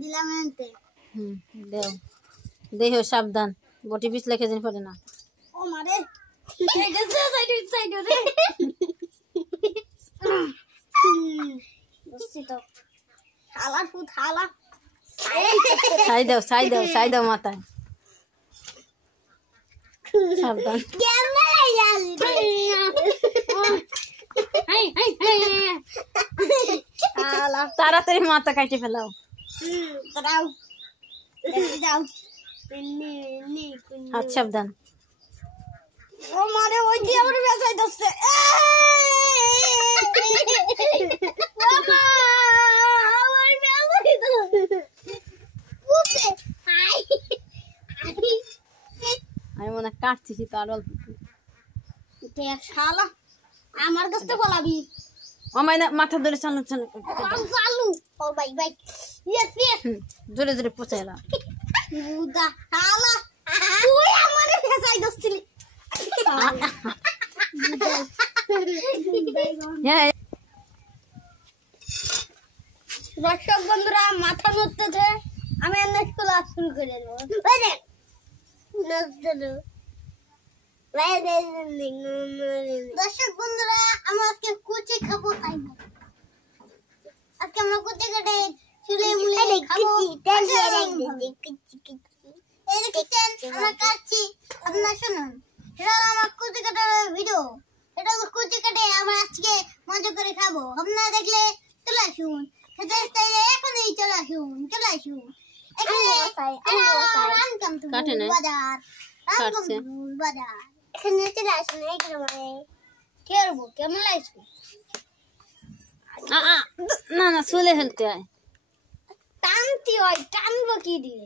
দিলাম আনতে দেও দেহ সাবধান বটি পিছ লেখে যেন পড়ে না ও মারে সাইড রে বসছি তো হালা ফুট হালা ছাই দাও মাথায় সাবধান তাড়াতাড়ি মাথা কাটে ফেলাও হাত সাবধান ও মারে ওই দিয়ে আমার বেসাই দছে আমি মনে কাটছি তো আর অল্প শালা আমার কাছে বলাবি আমায় না মাথা ধরে চালু চালু চালু ও ভাই ভাই ইয়েস ইয়েস জোরে জোরে পচাইলা বুদা শালা তুই আমারে ফেসাই দছিলি হ্যাঁ দর্শক বন্ধুরা মাথা নড়তেছে আমি এনে ক্লাস শুরু করে দেবো দর্শক বন্ধুরা আমরা আজকে কুচি খাবো তাই না আজকে আমরা কুচি কেটে চুলে মুলে খাবো এই দেখেন আমরা কাটছি আপনারা শুনুন এটা আমার কুচি কাটার ভিডিও এটা কুচি কেটে আমরা আজকে মজা করে খাবো আপনারা দেখলে চলে আসুন এখনই চলে আসুন কাটে না কাটছে এখানে চলে আসুন এই গ্রামে খেলবো কেমন লাগছে না না চলে ফেলতে হয় টানতে হয় টানবো কি দিয়ে